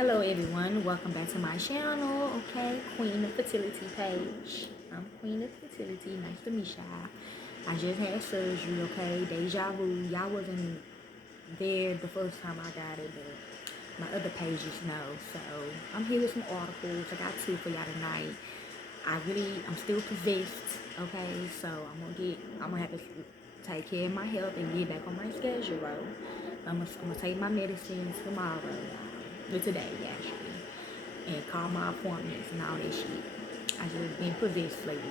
Hello everyone, welcome back to my channel, okay? Queen of Fertility page. I'm Queen of Fertility, nice to meet y'all. I just had surgery, okay? Deja vu, y'all wasn't there the first time I got it, but my other pages know. So I'm here with some articles. I got two for y'all tonight. I'm still possessed, okay? So I'm gonna have to take care of my health and get back on my schedule. I'm gonna take my medicine tomorrow, today actually, and call my appointments and all that shit. I just been possessed lately.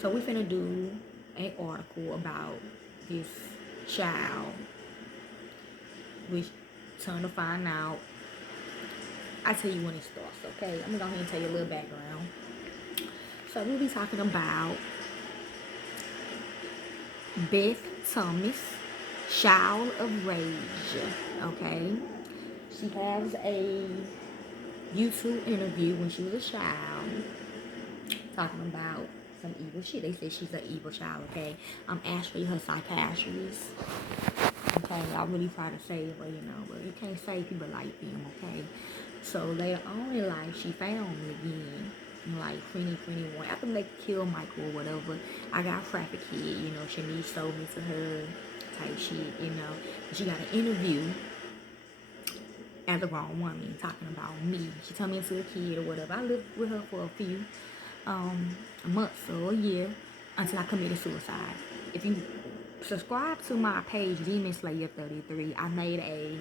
So we finna do an article about this child, which turn to find out. I tell you when it starts, okay? I'm gonna go ahead and tell you a little background. So we'll be talking about Beth Thomas, child of rage, okay? She has a YouTube interview when she was a child talking about some evil shit. They said she's an evil child, okay? I'm actually her psychiatrist. Okay, I really try to save her, but you can't save people like them, okay? So later on in life, she found me again in like 2021. After they killed Michael or whatever, I got trafficked, she sold me to her type shit, But she got an interview as a grown woman talking about me. She turned me into a kid or whatever. I lived with her for a few months or a year until I committed suicide. If you subscribe to my page, Demon Slayer 33, I made a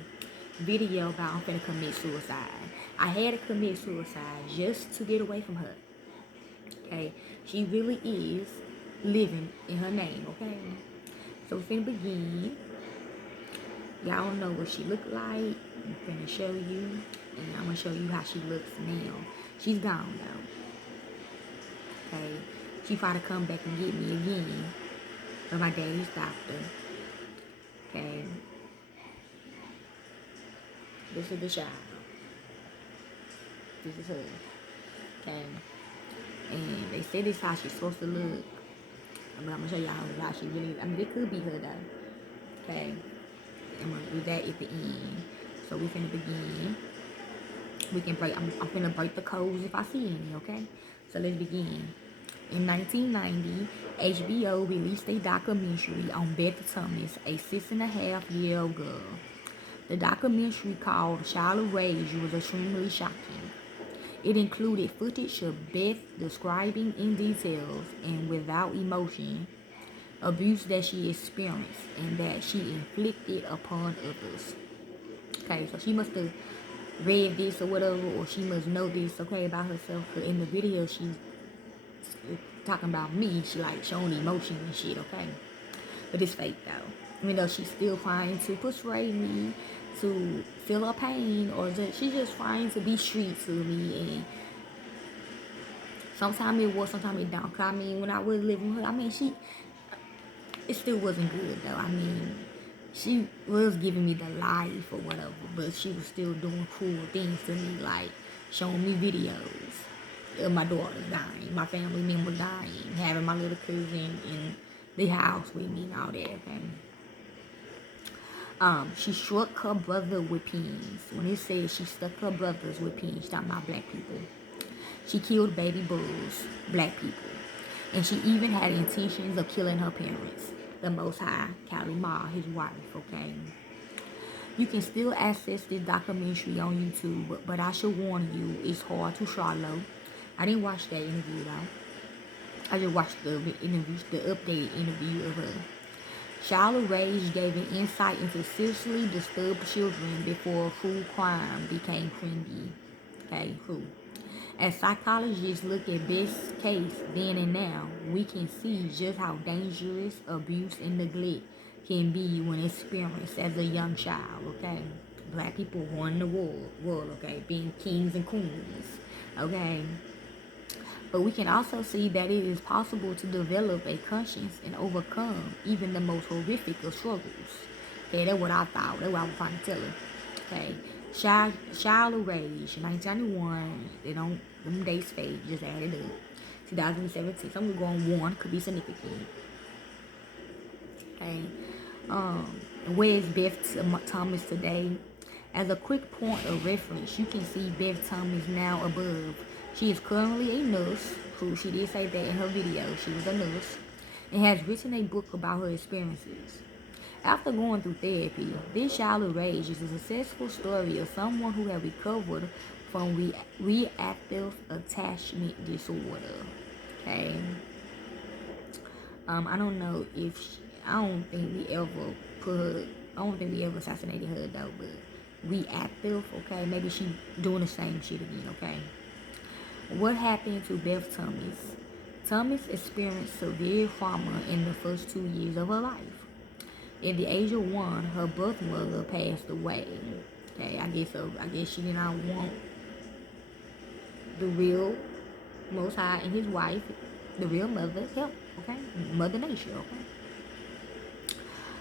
video about I'm finna commit suicide. I had to commit suicide just to get away from her. Okay, she really is living in her name. Okay, so we're finna begin. Y'all don't know what she looked like. I'm finna show you, and I'm gonna show you how she looks now. She's gone though. Okay, she tried to come back and get me again, but my daddy's doctor. Okay, this is the child. This is her. Okay, and they say this is how she's supposed to look, but I'm gonna show y'all how she really. It could be her though. Okay, I'm gonna do that at the end. So we finna begin. We can break. I'm finna break the codes if I see any. Okay, so let's begin. In 1990, HBO released a documentary on Beth Thomas, a 6.5-year-old girl. The documentary, called Child of Rage, was extremely shocking. It included footage of Beth describing in details and without emotion abuse that she experienced and that she inflicted upon others. Okay, so she must have read this or whatever, or she must know this, okay, about herself. Cause in the video, she's talking about me. She like showing emotion and shit, okay? But it's fake though. Even though she's still trying to persuade me to feel her pain, or she's just trying to be sweet to me. And sometimes it was, sometimes it don't. Cause when I was living with her, it still wasn't good though. She was giving me the life or whatever, but she was still doing cruel things to me, like showing me videos of my daughter dying, my family member dying, having my little cousin in the house with me and all that, okay? She struck her brother with pins. When it says she stuck her brothers with pins, talking about black people. She killed baby bulls, black people. And she even had intentions of killing her parents, the Most High, Kali Ma, his wife, okay? You can still access this documentary on YouTube, but I should warn you, it's hard to swallow. I didn't watch that interview though. I just watched the updated interview of her. Child of Rage gave an insight into seriously disturbed children before cruel crime became trendy. Okay, cruel. As psychologists look at Beth's case then and now, we can see just how dangerous abuse and neglect can be when experienced as a young child, okay? Black people won the world, okay? Being kings and queens, okay? But we can also see that it is possible to develop a conscience and overcome even the most horrific of struggles. Okay, that's what I thought. That's what I was trying to tell her. Okay. Child of Rage, 1991. Them dates fade, just added up. 2017. Some will go on one, could be significant. Okay. Where is Beth Thomas today? As a quick point of reference, you can see Beth Thomas now above. She is currently a nurse, who she did say that in her video, she was a nurse, and has written a book about her experiences. After going through therapy, this Child of Rage is a successful story of someone who has recovered from reactive attachment disorder. Okay. I don't know if I don't think we ever put her. I don't think we ever assassinated her though. But reactive. Okay. Maybe she doing the same shit again. Okay. What happened to Beth Thomas? Thomas experienced severe trauma in the first 2 years of her life. At the age of 1, her birth mother passed away. Okay, I guess so. I guess she did not want the real Most High and his wife, the real mother, help. Okay, Mother Nature. Okay.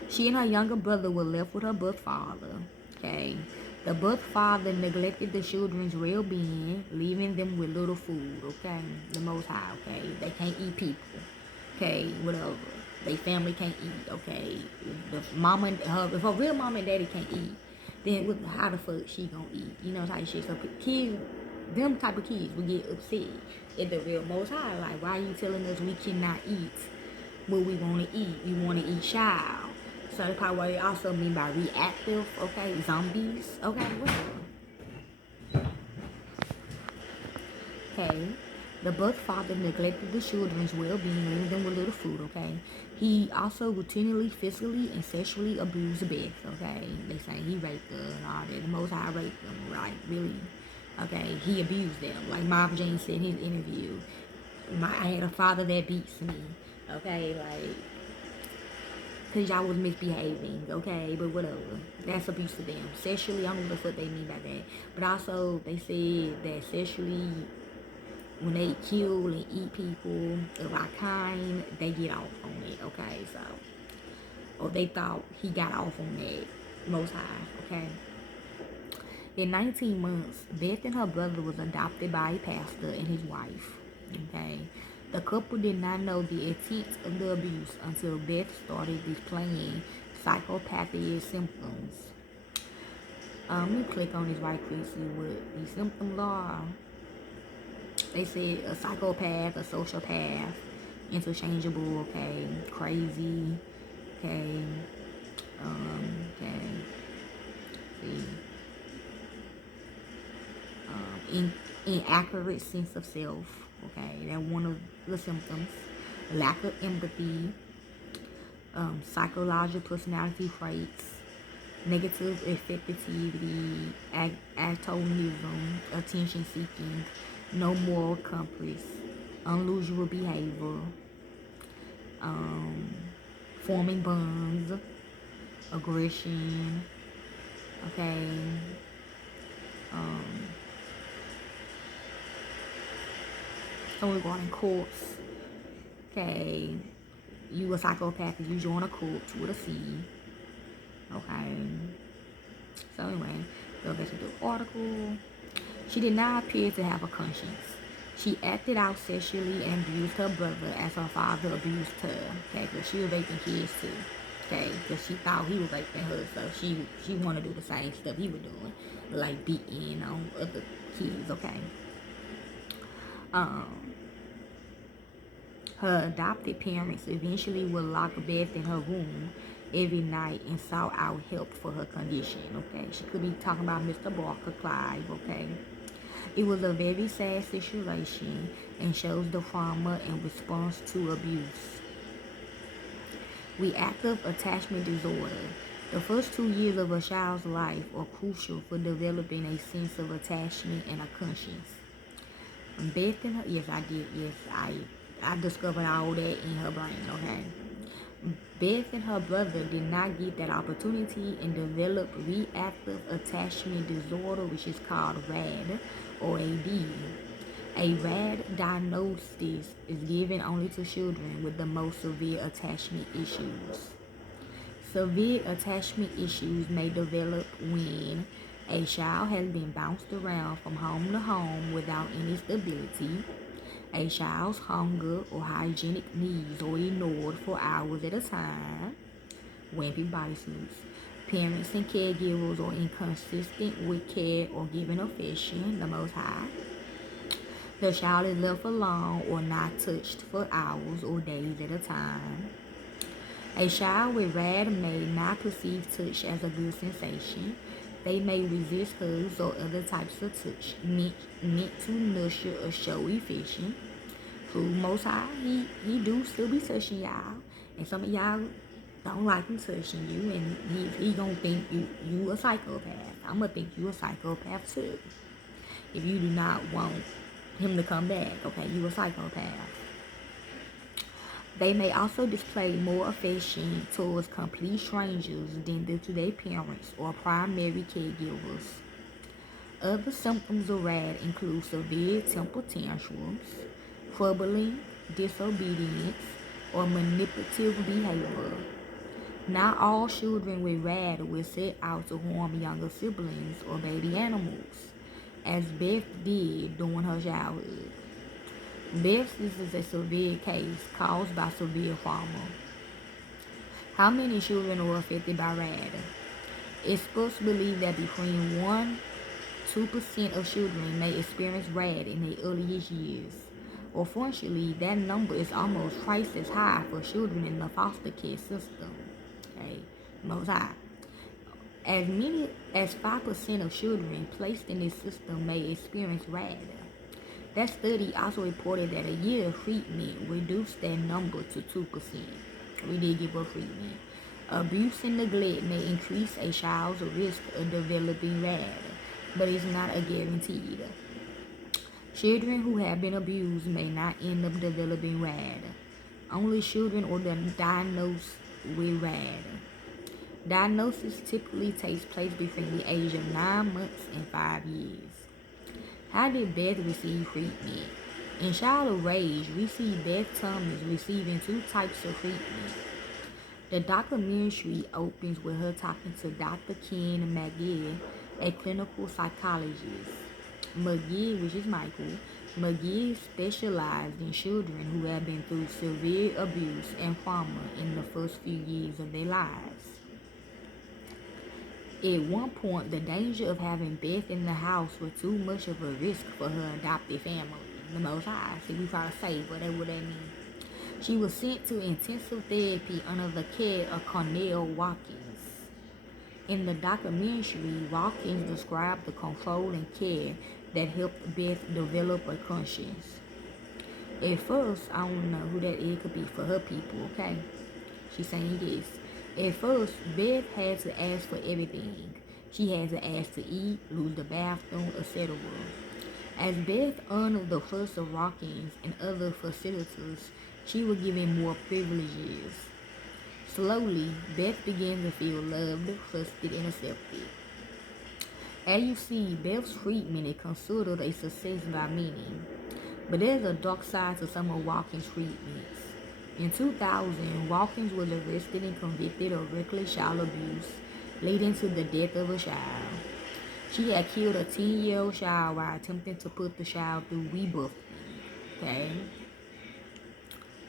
She and her younger brother were left with her birth father. Okay. The birth father neglected the children's well-being, leaving them with little food. Okay, the Most High. Okay, they can't eat people. Okay, whatever. They family can't eat, okay? The mama and if her real mama and daddy can't eat, then how the fuck she gonna eat? You know, type of shit. So kids, them type of kids will get upset at the real Most High. Like, why are you telling us we cannot eat what we want to eat? We want to eat child. So that's probably what they also mean by reactive, okay? Zombies, okay? Whatever. Okay. The birth father neglected the children's well-being, leaving them with little food, okay? He also routinely, physically, and sexually abused Beth, okay? They say he raped her and all that. The Most High raped them, right? Really? Okay, he abused them. Like Marv James said in his interview, I had a father that beats me, okay? Like, because y'all was misbehaving, okay? But whatever. That's abuse to them. Sexually, I don't know what they mean by that. But also, they said that sexually, when they kill and eat people of our kind, they get off on it, okay? So, or they thought he got off on that, Most High, okay? In 19 months, Beth and her brother was adopted by a pastor and his wife, okay? The couple did not know the extent of the abuse until Beth started displaying psychopathic symptoms. Let me click on this right quick, see what these symptoms are. They said a psychopath, a sociopath, interchangeable, okay, crazy, okay, okay, see, inaccurate sense of self, okay, that's one of the symptoms. Lack of empathy, psychological personality traits, negative affectivity, atonism, attention seeking, no moral compass, unusual behavior, forming bonds, aggression, okay, so we're going in courts, okay, you a psychopath if you join a cult with a C, okay, so anyway, go back to the article. She did not appear to have a conscience. She acted out sexually and abused her brother as her father abused her, okay, because she was raping kids too, okay, because she thought he was raping her, so she wanted to do the same stuff he was doing, like beating on other kids, okay. Her adopted parents eventually would lock Beth in her room every night and sought out help for her condition, okay. She could be talking about Mr. Barker Clive, okay. It was a very sad situation and shows the trauma in response to abuse. Reactive attachment disorder. The first 2 years of a child's life are crucial for developing a sense of attachment and a conscience. Beth and her, yes, I did, yes, I discovered all that in her brain, okay. Beth and her brother did not get that opportunity and developed reactive attachment disorder, which is called RAD or AD. A RAD diagnosis is given only to children with the most severe attachment issues. Severe attachment issues may develop when a child has been bounced around from home to home without any stability. A child's hunger or hygienic needs are ignored for hours at a time. Wimpy bodysuits. Parents and caregivers are inconsistent with care or giving affection, the Most High. The child is left alone or not touched for hours or days at a time. A child with RAD may not perceive touch as a good sensation. They may resist hugs or other types of touch meant to nurture or show affection. Who Most High, he do still be touching y'all, and some of y'all don't like him touching you, and he gonna think you a psychopath. I'm gonna think you a psychopath too. If you do not want him to come back, okay, you a psychopath. They may also display more affection towards complete strangers than to their parents or primary caregivers. Other symptoms of RAD include severe temper tantrums, troubling, disobedience, or manipulative behavior. Not all children with RAD will set out to harm younger siblings or baby animals, as Beth did during her childhood. Beth's is a severe case caused by severe trauma. How many children are affected by RAD? It's supposed to believe that between 1-2% of children may experience RAD in their earliest years. Unfortunately, that number is almost twice as high for children in the foster care system. Okay, most high. As many as 5% of children placed in this system may experience RAD. That study also reported that a year of treatment reduced that number to 2%. We did give up treatment. Abuse and neglect may increase a child's risk of developing RAD, but it's not a guarantee. Children who have been abused may not end up developing RAD. Only children are diagnosed with RAD. Diagnosis typically takes place between the age of 9 months and 5 years. How did Beth receive treatment? In Child of Rage, we see Beth Thomas receiving 2 types of treatment. The documentary opens with her talking to Dr. Ken McGee, a clinical psychologist. McGee, which is Michael, McGee specialized in children who have been through severe abuse and trauma in the first few years of their lives. At one point, the danger of having Beth in the house was too much of a risk for her adopted family, the Most High. See, we try to say what that mean. She was sent to intensive therapy under the care of Cornell Watkins. In the documentary, Watkins described the control and care that helped Beth develop a conscience. At first, I don't know who that is, could be for her people, okay? She's saying yes. At first, Beth had to ask for everything. She had to ask to eat, use the bathroom, etc. As Beth earned the trust of Watkins and other facilitators, she was given more privileges. Slowly, Beth began to feel loved, trusted, and accepted. As you see, Beth's treatment is considered a success by many, but there's a dark side to some of Watkins' treatments. In 2000, Watkins was arrested and convicted of reckless child abuse, leading to the death of a child. She had killed a 10-year-old child while attempting to put the child through rebirth. Okay?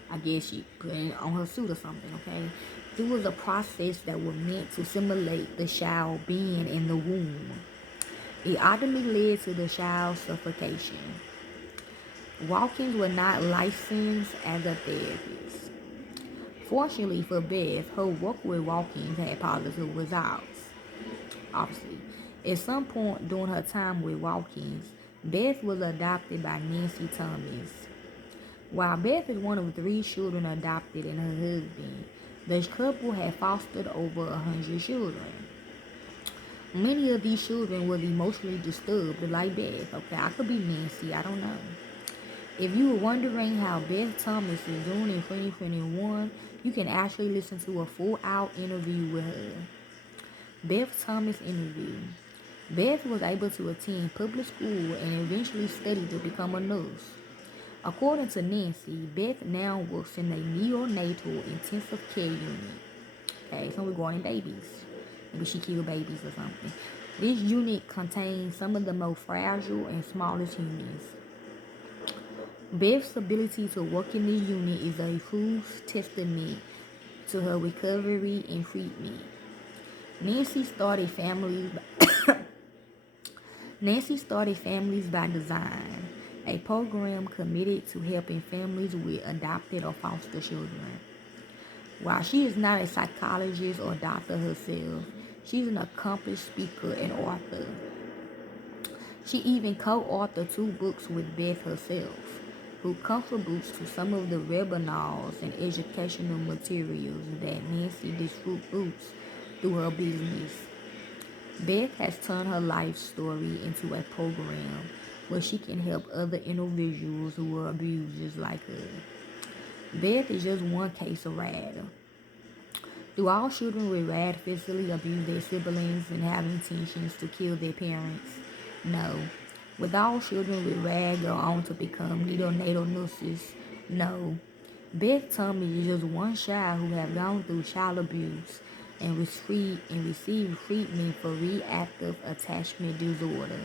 I guess she put it on her suit or something, okay? It was a process that was meant to simulate the child being in the womb. It ultimately led to the child's suffocation. Watkins was not licensed as a therapist. Fortunately for Beth, her work with Watkins had positive results. Obviously, at some point during her time with Watkins, Beth was adopted by Nancy Thomas. While Beth is one of 3 children adopted and her husband, the couple had fostered over 100 children. Many of these children were emotionally disturbed like Beth. Okay, I could be Nancy, I don't know. If you were wondering how Beth Thomas is doing in 2021, you can actually listen to a full-hour interview with her. Beth Thomas interview. Beth was able to attend public school and eventually studied to become a nurse. According to Nancy, Beth now works in a neonatal intensive care unit. Okay, so we're going in babies. Maybe she killed babies or something. This unit contains some of the most fragile and smallest humans. Beth's ability to work in this unit is a true testament to her recovery and treatment. Nancy started families. Nancy started Families by Design, a program committed to helping families with adopted or foster children. While she is not a psychologist or doctor herself, she's an accomplished speaker and author. She even co-authored 2 books with Beth herself, who contributes to some of the webinars and educational materials that Nancy distributes through her business. Beth has turned her life story into a program where she can help other individuals who are abusers like her. Beth is just one case of RAD. Do all children with RAD physically abuse their siblings and have intentions to kill their parents? No. With all children with RAD go on to become neonatal nurses? No. Beth Thomas is just one child who have gone through child abuse and received treatment for reactive attachment disorder.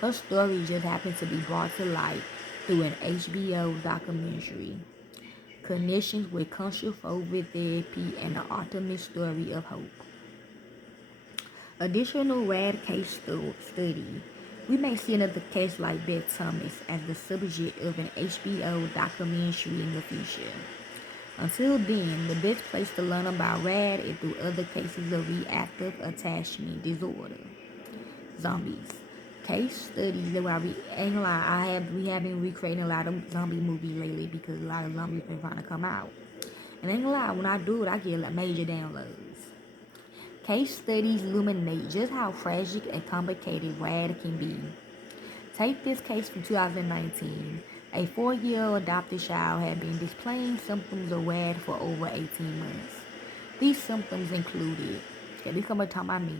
Her story just happened to be brought to light through an HBO documentary. Connections with Conscious-Phobic Therapy and the ultimate story of hope. Additional RAD case study. We may see another case like Beth Thomas as the subject of an HBO documentary in the future. Until then, the best place to learn about RAD is through other cases of reactive attachment disorder. Zombies. Case studies that we ain't gonna lie, we have been recreating a lot of zombie movies lately because a lot of zombies been trying to come out. And ain't gonna lie, when I do it, I get major downloads. Case studies illuminate just how fragile and complicated RAD can be. Take this case from 2019. A 4-year-old adopted child had been displaying symptoms of RAD for over 18 months. These symptoms included, this coming talking about me,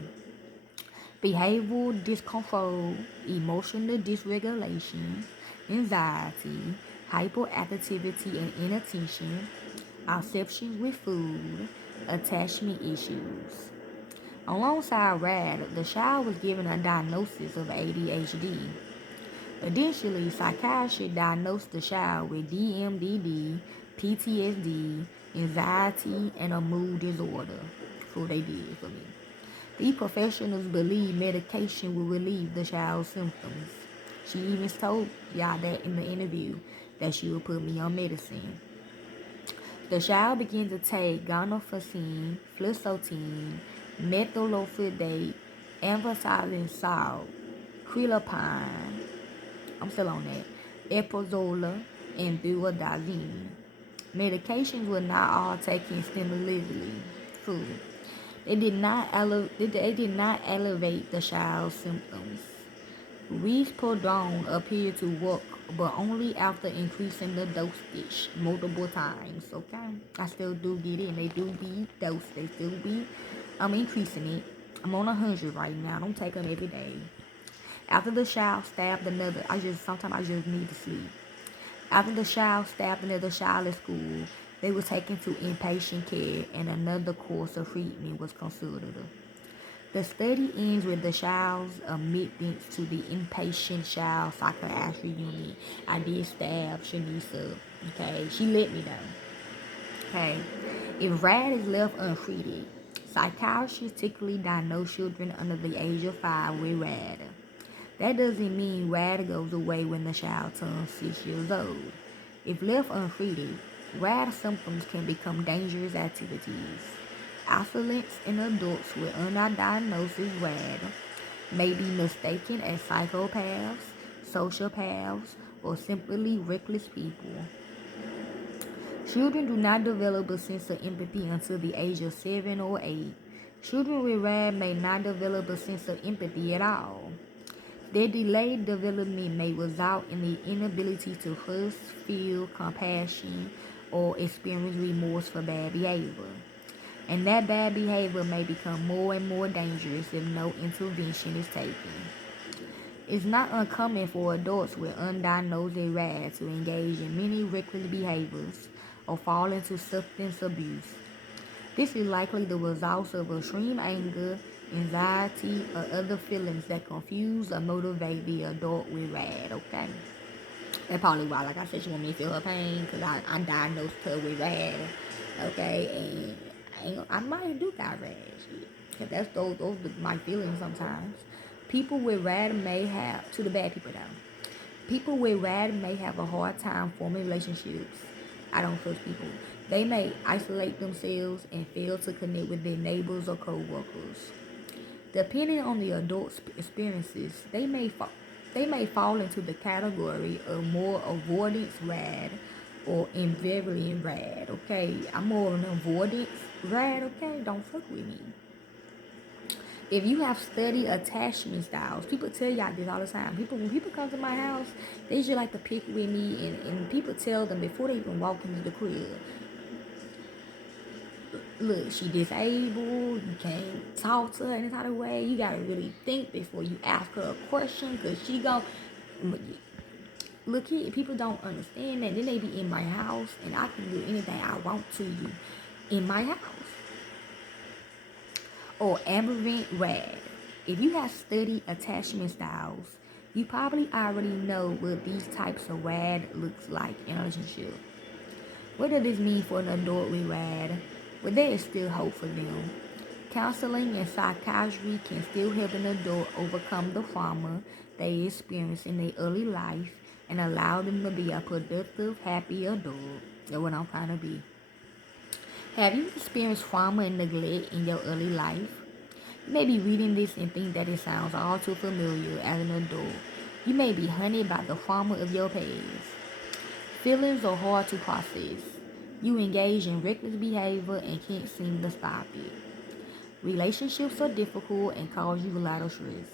behavioral discontrol, emotional dysregulation, anxiety, hyperactivity and inattention, obsessions with food, attachment issues. Alongside RAD, the child was given a diagnosis of ADHD. Additionally, psychiatrists diagnosed the child with DMDD, PTSD, anxiety, and a mood disorder. That's what they did for me. These professionals believe medication will relieve the child's symptoms. She even told y'all that in the interview that she would put me on medicine. The child began to take gonophosin, fluoxetine, methylphenidate, emphasizing salt, quilapine, I'm still on that, epozola, and duodazine. Medications were not all taken stimulatively. Food. They did not elevate the child's symptoms. Risperidone appeared to work, but only after increasing the dosage multiple times. Okay, I still do get it, and they do be dosed. They still be, I'm increasing it. I'm on 100 right now. I don't take them every day. After the child stabbed another, sometimes I just need to sleep. After the child stabbed another child at school, they were taken to inpatient care, and another course of treatment was considered. The study ends with the child's admittance to the inpatient child psychiatry unit. I did stab Shanisa. Okay, she let me know. Okay, if RAD is left untreated, psychiatrists typically diagnose children under the age of 5 with RAD. That doesn't mean RAD goes away when the child turns 6 years old. If left untreated, RAD symptoms can become dangerous activities. Adolescents and adults with undiagnosed RAD may be mistaken as psychopaths, sociopaths, or simply reckless people. Children do not develop a sense of empathy until the age of 7 or 8. Children with RAD may not develop a sense of empathy at all. Their delayed development may result in the inability to first feel compassion or experience remorse for bad behavior. And that bad behavior may become more and more dangerous if no intervention is taken. It's not uncommon for adults with undiagnosed RAD to engage in many reckless behaviors or fall into substance abuse. This is likely the result of extreme anger, anxiety, or other feelings that confuse or motivate the adult with RAD, okay? That's probably why, like I said, she want me to feel her pain, because I diagnosed her with RAD, okay? And I might do got RAD, shit. Those are my feelings sometimes. People with rad may have, to the bad people though. People with rad may have a hard time forming relationships. I don't trust people. They may isolate themselves and fail to connect with their neighbors or co-workers. Depending on the adult's experiences, they may fall into the category of more avoidance rad or invariably rad. Okay, I'm more of an avoidance rad. Okay, don't fuck with me. If you have studied attachment styles, people tell y'all this all the time. When people come to my house, they just like to pick with me, and people tell them before they even walk into the crib, look, she disabled, you can't talk to her any kind of way. You gotta really think before you ask her a question, cause she gon' look here. People don't understand that. Then they be in my house, and I can do anything I want to you in my house. Or ambivalent rad. If you have studied attachment styles, you probably already know what these types of rad looks like in a relationship. What does this mean for an adult with rad? Well, there is still hope for them. Counseling and psychiatry can still help an adult overcome the trauma they experience in their early life and allow them to be a productive, happy adult. That's what I'm trying to be. Have you experienced trauma and neglect in your early life? You may be reading this and think that it sounds all too familiar as an adult. You may be haunted by the trauma of your past. Feelings are hard to process. You engage in reckless behavior and can't seem to stop it. Relationships are difficult and cause you a lot of stress.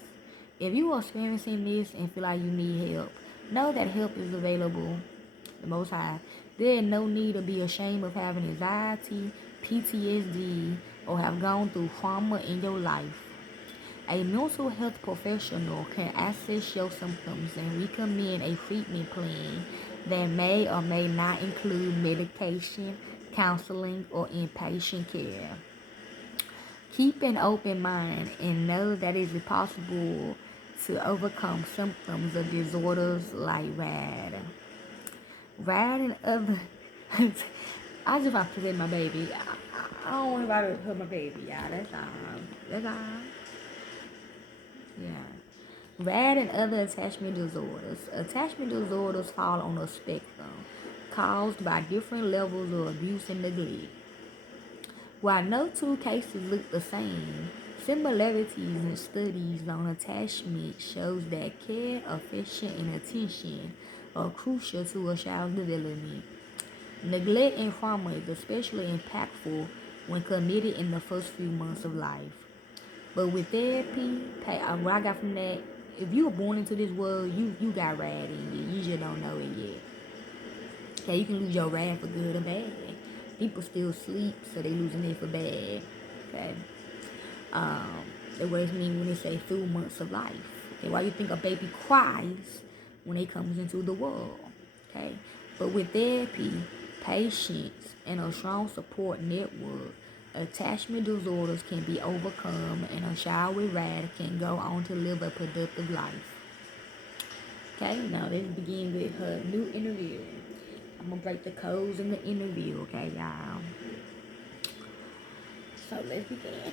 If you are experiencing this and feel like you need help, know that help is available. The Most High. There is no need to be ashamed of having anxiety, PTSD, or have gone through trauma in your life. A mental health professional can assess your symptoms and recommend a treatment plan that may or may not include medication, counseling, or inpatient care. Keep an open mind and know that it is possible to overcome symptoms of disorders like RAD. RAD and other. I just want to present my baby. I don't want anybody to hurt my baby, y'all. That's all. That's all. Yeah. RAD and other attachment disorders. Attachment disorders fall on a spectrum caused by different levels of abuse and neglect. While no two cases look the same, similarities in studies on attachment shows that care, affection, and attention are crucial to a child's development. Neglect and trauma is especially impactful when committed in the first few months of life. But with therapy, what I got from that, if you were born into this world, you got rad in you. You just don't know it yet. Okay, you can lose your rad for good or bad. People still sleep, so they losing it for bad. Okay. That's what it means when they say few months of life. Okay, why you think a baby cries when it comes into the world? Okay. But with therapy, patience, and a strong support network, attachment disorders can be overcome and a child with RAD can go on to live a productive life. Okay, now let's begin with her new interview. I'm gonna break the codes in the interview, okay, y'all? So let's begin.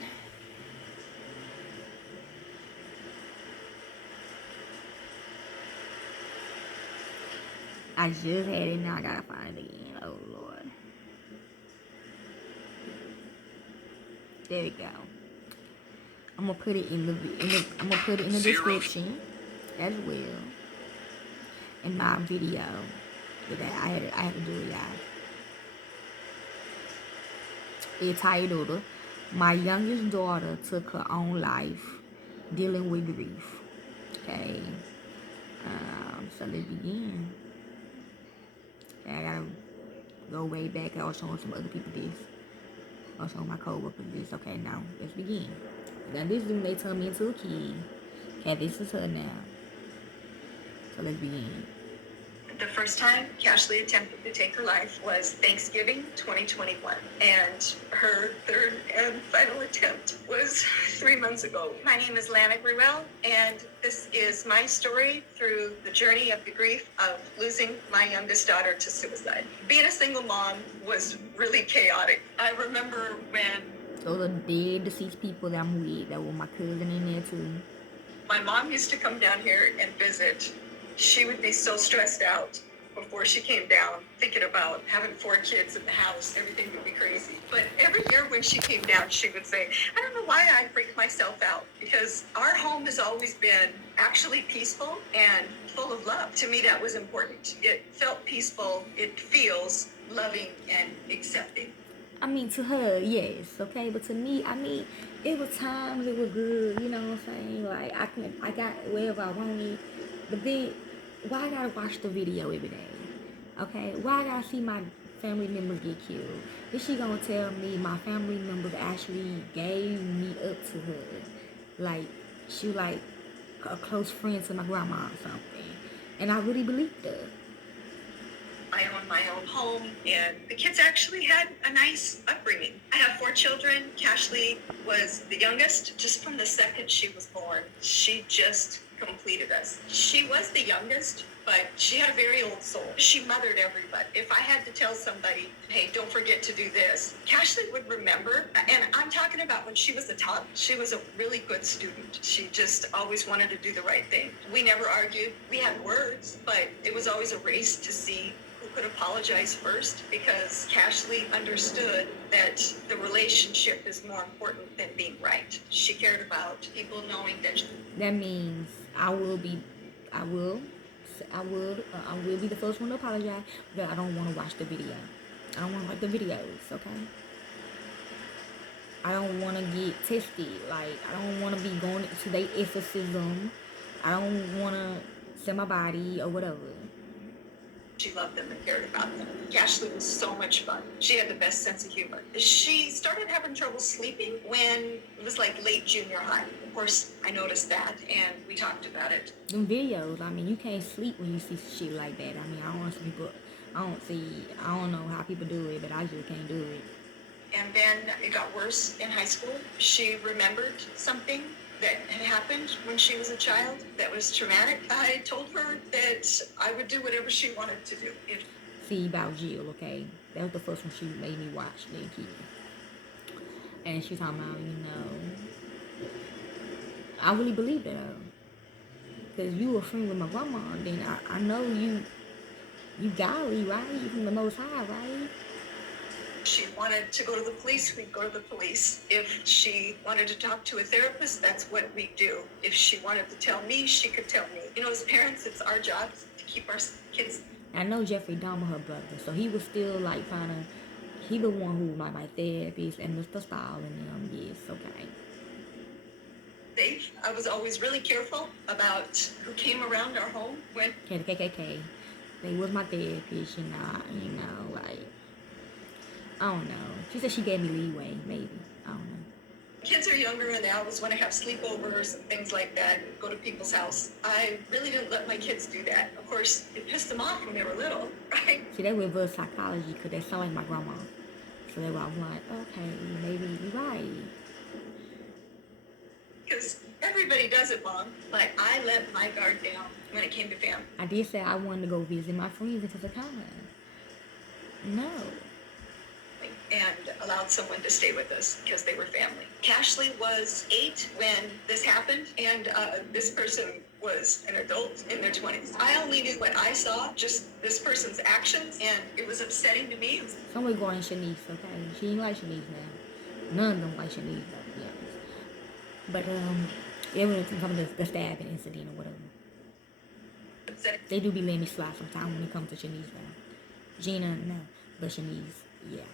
I just had it, now I gotta find it again. Oh Lord. There we go. I'm gonna put it in the description as well in my video. That I had to do it, y'all. It's titled "My Youngest Daughter Took Her Own Life, Dealing with Grief." Okay. So let's begin. Okay, I gotta go way back. I was showing some other people this. I was showing my co-workers this. Okay, now let's begin. Now this is when they turn me into a kid. Okay, this is her now. So let's begin. The first time Cashley attempted to take her life was Thanksgiving 2021, and her third and final attempt was 3 months ago. My name is Lana Gruel, and this is my story through the journey of the grief of losing my youngest daughter to suicide. Being a single mom was really chaotic. I remember when Those are dead deceased people that I'm with. That were my cousin in there too. My mom used to come down here and visit. She would be so stressed out before she came down, thinking about having 4 kids in the house. Everything would be crazy. But every year when she came down, she would say, I don't know why I freak myself out, because our home has always been actually peaceful and full of love. To me, that was important. It felt peaceful. It feels loving and accepting. I mean, to her, yes, okay, but to me, I mean, it was times it was good, you know what I'm saying? Like I got wherever I wanted, but then why I gotta watch the video every day? Okay, why I gotta see my family members get killed? Is she gonna tell me my family members actually gave me up to her? Like she was like a close friend to my grandma or something, and I really believed her. I own my own home, and the kids actually had a nice upbringing. I have 4 children. Cashley was the youngest. Just from the second she was born, she just completed us. She was the youngest, but she had a very old soul. She mothered everybody. If I had to tell somebody, hey, don't forget to do this, Cashley would remember. And I'm talking about when she was a toddler. She was a really good student. She just always wanted to do the right thing. We never argued. We had words, but it was always a race to see who could apologize first, because Cashley understood that the relationship is more important than being right. She cared about people knowing that. That means I will, I will be the first one to apologize, but I don't want to watch the video. I don't want to watch the videos, okay? I don't want to get tested. Like, I don't want to be going to their exorcism. I don't want to sell my body or whatever. She loved them and cared about them. Ashley was so much fun. She had the best sense of humor. She started having trouble sleeping when it was like late junior high. Of course, I noticed that, and we talked about it. Them videos, I mean, you can't sleep when you see shit like that. I mean, I don't know how people do it, but I just can't do it. And then it got worse in high school. She remembered something that had happened when she was a child that was traumatic. I told her that I would do whatever she wanted to do. See about Jill, okay? That was the first one she made me watch, Little Kid. And she talking about, I really believed it though. Because you were a friend with my grandma, then I know you godly, right? You from the Most High, right? She wanted to go to the police, we'd go to the police. If she wanted to talk to a therapist, that's what we do. If she wanted to tell me, she could tell me. As parents, it's our job to keep our kids. I know Jeffrey Dahmer, her brother, so he was still like he the one who was my therapist, and Mr. Stalin and them, yes, okay. Safe. I was always really careful about who came around our home when. Okay, the KKK. They was my therapist, like. I don't know. She said she gave me leeway, maybe. I don't know. Kids are younger and they always want to have sleepovers and things like that, go to people's house. I really didn't let my kids do that. Of course, it pissed them off when they were little, right? See, they reverse psychology because they sound like my grandma. So they were like, okay, maybe you're right. Because everybody does it, Mom. But I let my guard down when it came to family. I did say I wanted to go visit my friends in Texarkana. No. And allowed someone to stay with us because they were family. Cashley was 8 when this happened, and this person was an adult in their 20s. I only knew what I saw, just this person's actions, and it was upsetting to me. Somebody going Shanice, okay? She ain't like Shanice now. None of them like Shanice, though, to be honest. But, yeah, when it comes to the stabbing incident or whatever. Upsetting. They do be letting me slide sometimes when it comes to Shanice, though. Gina, no. But Shanice, yeah.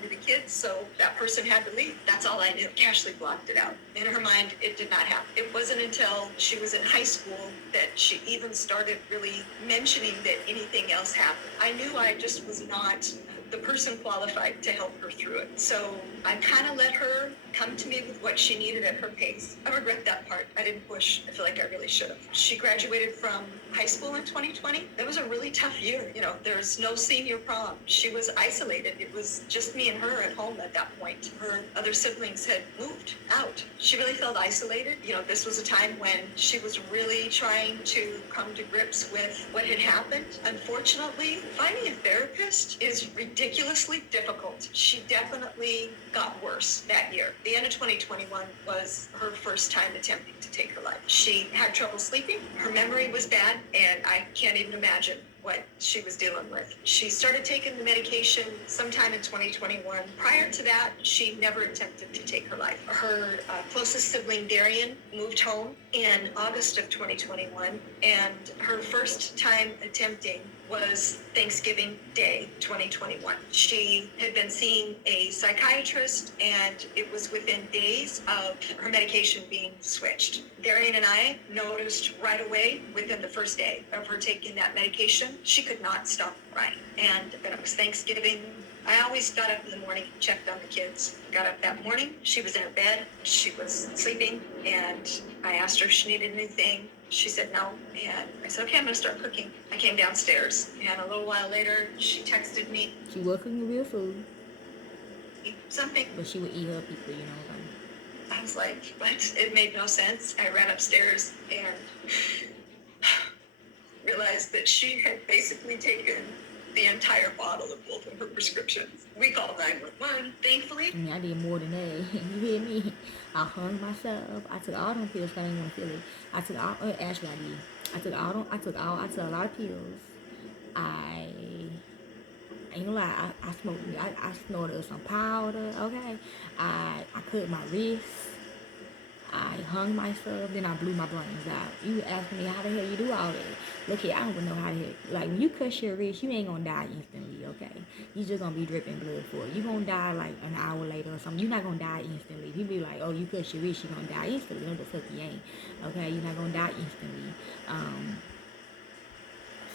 To the kids, so that person had to leave. That's all I knew. Cashley blocked it out. In her mind, it did not happen. It wasn't until she was in high school that she even started really mentioning that anything else happened. I knew I just was not the person qualified to help her through it. So I kind of let her come to me with what she needed at her pace. I regret that part. I didn't push. I feel like I really should have. She graduated from high school in 2020. That was a really tough year. There's no senior prom. She was isolated. It was just me and her at home at that point. Her other siblings had moved out. She really felt isolated. This was a time when she was really trying to come to grips with what had happened. Unfortunately, finding a therapist is ridiculous. ridiculously difficult. She definitely got worse that year. The end of 2021 was her first time attempting to take her life. She had trouble sleeping, her memory was bad, and I can't even imagine what she was dealing with. She started taking the medication sometime in 2021. Prior to that, she never attempted to take her life. Her closest sibling, Darian, moved home in August of 2021, and her first time attempting was Thanksgiving Day 2021. She had been seeing a psychiatrist, and it was within days of her medication being switched. Darian and I noticed right away, within the first day of her taking that medication, she could not stop crying. And then it was Thanksgiving. I always got up in the morning and checked on the kids. Got up that morning, she was in her bed, she was sleeping, and I asked her if she needed anything. She said no, and I said, okay, I'm gonna start cooking. I came downstairs, and a little while later, she texted me. She was cooking real food. Something. But she would eat her people, you know. I was like, what? It made no sense. I ran upstairs and realized that she had basically taken the entire bottle of both of her prescriptions. We called 911, thankfully. I mean, I did more than that. You hear me? I hung myself. I took all them pills. I didn't want to feel it. I took all. Actually, I did. I took a lot of pills. I ain't gonna lie. I smoked. I snorted some powder. Okay. I cut my wrists. I hung myself, then I blew my brains out. You asking me how the hell you do all that? Look here, I don't even know how the hell. Like, when you cut your wrist, you ain't gonna die instantly, okay? You just gonna be dripping blood for it. You gonna die like an hour later or something. You're not gonna die instantly. People be like, oh, you cut your wrist, you gonna die instantly. No, the fuck you ain't. Okay, you're not gonna die instantly.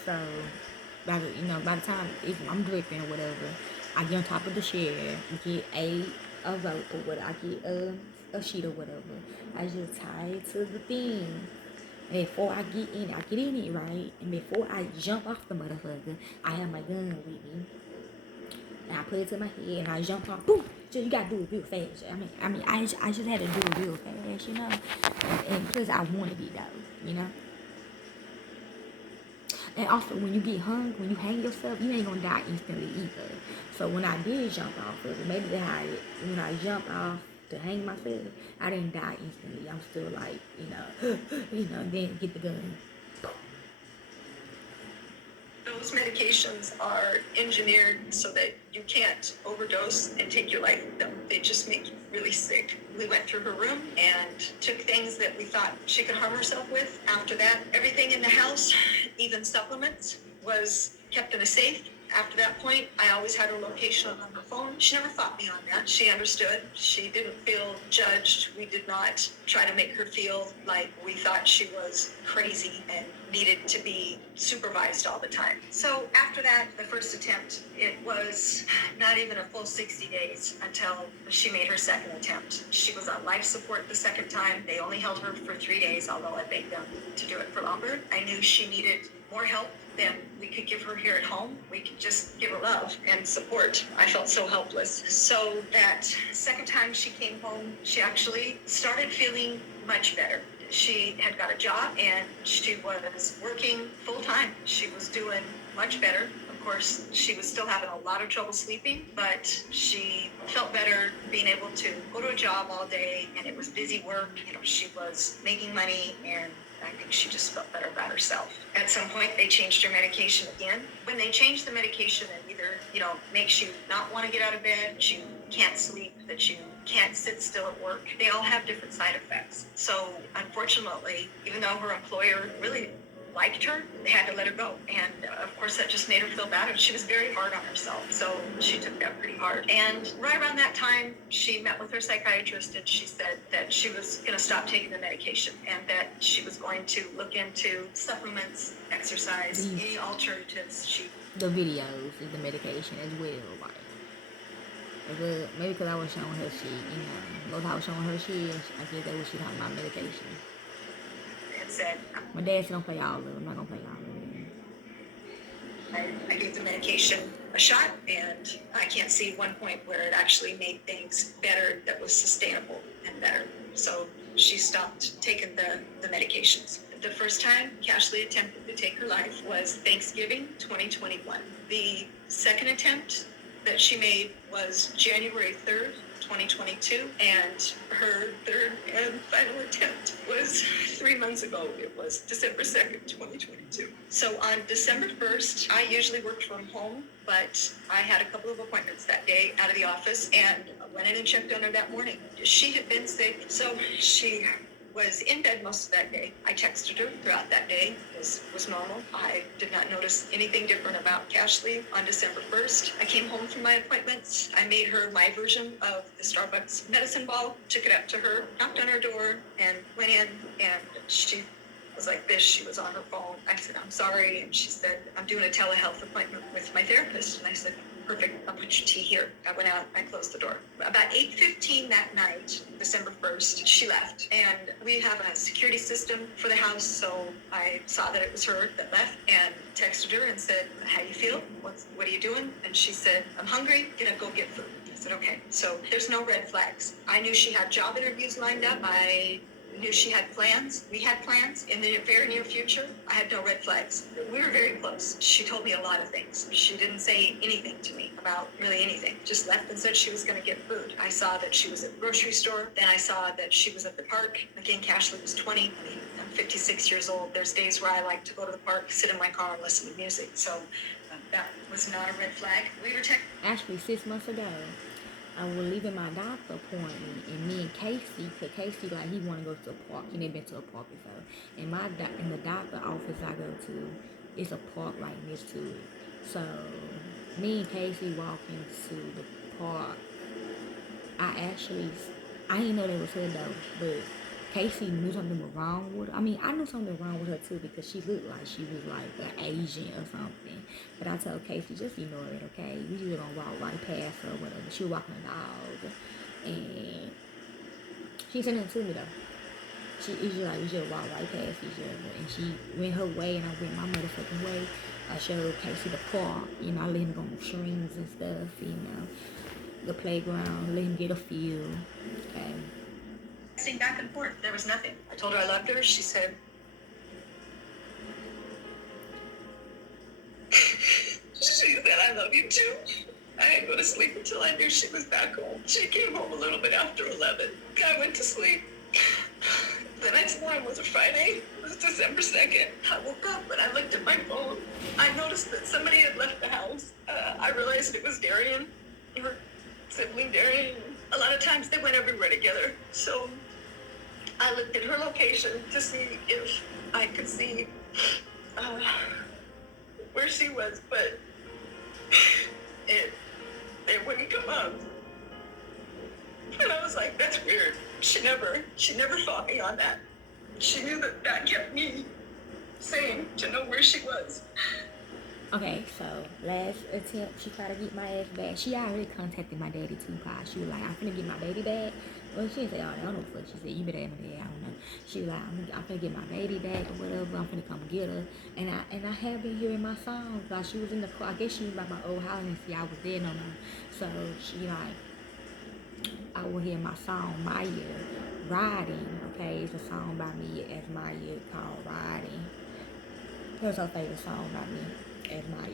So, by the time I'm dripping or whatever, I get on top of the chair, get a rope or whatever. I get a sheet or whatever. I just tie it to the thing. And before I get in it, right? And before I jump off the motherfucker, I have my gun with me. And I put it to my head and I jump off. Boom! So you gotta do it real fast. I just had to do it real fast, you know? And plus I wanted it though, you know? And also, when you get hung, when you hang yourself, you ain't gonna die instantly either. So when I did jump off of it, maybe when I jumped off to hang myself, I didn't die instantly. I'm still like, then get the gun. Those medications are engineered so that you can't overdose and take your life with them. They just make you really sick. We went through her room and took things that we thought she could harm herself with. After that, everything in the house, even supplements, was kept in a safe. After that point, I always had her location on her phone. She never fought me on that. She understood. She didn't feel judged. We did not try to make her feel like we thought she was crazy and needed to be supervised all the time. So after that, the first attempt, it was not even a full 60 days until she made her second attempt. She was on life support the second time. They only held her for 3 days, although I begged them to do it for longer. I knew she needed more help than we could give her here at home. We could just give her love and support. I felt so helpless. So that second time she came home, she actually started feeling much better. She had got a job and she was working full time. She was doing much better. Of course, she was still having a lot of trouble sleeping, but she felt better being able to go to a job all day, and it was busy work. She was making money, and I think she just felt better about herself. At some point, they changed her medication again. When they changed the medication, it either, makes you not want to get out of bed, that you can't sleep, that you can't sit still at work. They all have different side effects. So, unfortunately, even though her employer really liked her, they had to let her go. And of course, that just made her feel bad. And she was very hard on herself. So she took that pretty hard. And right around that time, she met with her psychiatrist, and she said that she was going to stop taking the medication and that she was going to look into supplements, exercise, any alternatives. The videos of the medication as well, like, maybe because I was showing her shit, Because I was showing her shit, I guess that was she talking about medication. Said, my dad said don't play all of them. I'm not gonna play all of them. I gave the medication a shot, and I can't see one point where it actually made things better that was sustainable and better. So she stopped taking the medications. The first time Cashley attempted to take her life was Thanksgiving 2021. The second attempt that she made was January 3rd, 2022, and her third and final attempt was 3 months ago. It was December 2nd, 2022. So on December 1st, I usually worked from home, but I had a couple of appointments that day out of the office and went in and checked on her that morning. She had been sick, so she was in bed most of that day. I texted her throughout that day. It was normal. I did not notice anything different about Cashley on December 1st. I came home from my appointments. I made her my version of the Starbucks medicine ball, took it up to her, knocked on her door, and went in, and she was like this. She was on her phone. I said, I'm sorry. And she said, I'm doing a telehealth appointment with my therapist. And I said, perfect, I'll put your tea here. I went out, I closed the door. About 8:15 that night, December 1st, she left. And we have a security system for the house, so I saw that it was her that left and texted her and said, how you feel? What are you doing? And she said, I'm hungry, gonna go get food. I said, okay. So there's no red flags. I knew she had job interviews lined up. I knew she had plans. We had plans in the very near future. I had no red flags. We were very close. She told me a lot of things. She didn't say anything to me about really anything. Just left and said she was going to get food. I saw that she was at the grocery store. Then I saw that she was at the park. Again, Cashley was 20. I'm 56 years old. There's days where I like to go to the park, sit in my car, and listen to music. So that was not a red flag. We were Actually, 6 months ago, I was leaving my doctor appointment, and me and Casey, cause Casey like he want to go to a park. He never been to a park before. And in the doctor office I go to, it's a park right next to it. So me and Casey walk into the park. I didn't know that was her though, but Casey knew something was wrong with her. I mean, I knew something was wrong with her too because she looked like she was like an Asian or something. But I told Casey, just ignore it, okay? We just gonna walk right past her or whatever. She was walking her dog. And she said nothing to me though. We just walk right past each other. And she went her way and I went my motherfucking way. I showed Casey the park. I let him go on swings and stuff, the playground, let him get a feel. Okay. Back and forth. There was nothing. I told her I loved her. She said, I love you too. I didn't go to sleep until I knew she was back home. She came home a little bit after 11. I went to sleep. The next morning was a Friday. It was December 2nd. I woke up and I looked at my phone. I noticed that somebody had left the house. I realized it was Darian, her sibling Darian. A lot of times they went everywhere together. So I looked at her location to see if I could see where she was, but it wouldn't come up. And I was like, that's weird. She never fought me on that. She knew that kept me sane to know where she was. Okay, so last attempt, she tried to get my ass back. She already contacted my daddy too, Pa. She was like, I'm finna get my baby back. Well, she didn't say, oh, I don't know what the fuck. She said, you better have my dad. I don't know. She was like, I'm finna get my baby back or whatever. I'm finna come get her. And I have been hearing my songs. Like, she was in the car. I guess she was by my old house and see I was there no more. So she like, I will hear my song, Maya, Riding. Okay, it's a song by me as Maya called Riding. That's her favorite song by me. As my,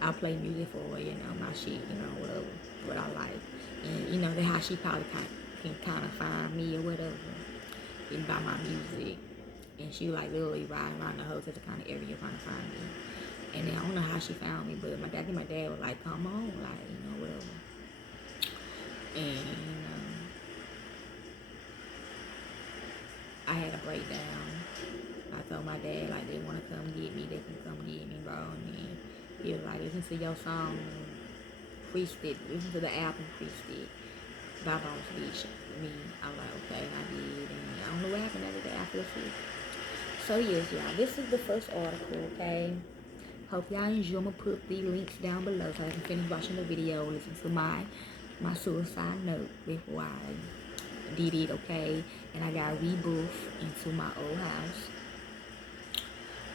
I play music for her, my shit, whatever, what I like. And, that's how she probably can kind of find me or whatever, and by my music. And she like literally riding around the hotel kind of area trying to find me. And then I don't know how she found me, but my dad was like, come on, like, whatever. And, I had a breakdown. I told my dad, like, they want to come get me, they can come get me, bro. And then he was like, listen to your song, Priested, listen to the album, Priested, by Boss Beach. Me, I was like, okay, and I did, and I don't know what happened after that, after the shit. So, yes, y'all, this is the first article, okay? Hope y'all enjoy. I'm going to put the links down below so I can finish watching the video, listen to my suicide note before I did it, okay? And I got rebuffed into my old house.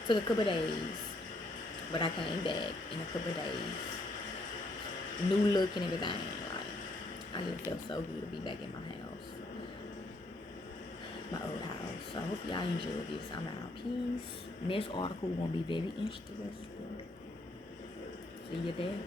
Took a couple days, but I came back in a couple days. New look and everything. Like, I just felt so good to be back in my house. My old house. So I hope y'all enjoy this. I'm out. Peace. Next article won't be very interesting. See you there.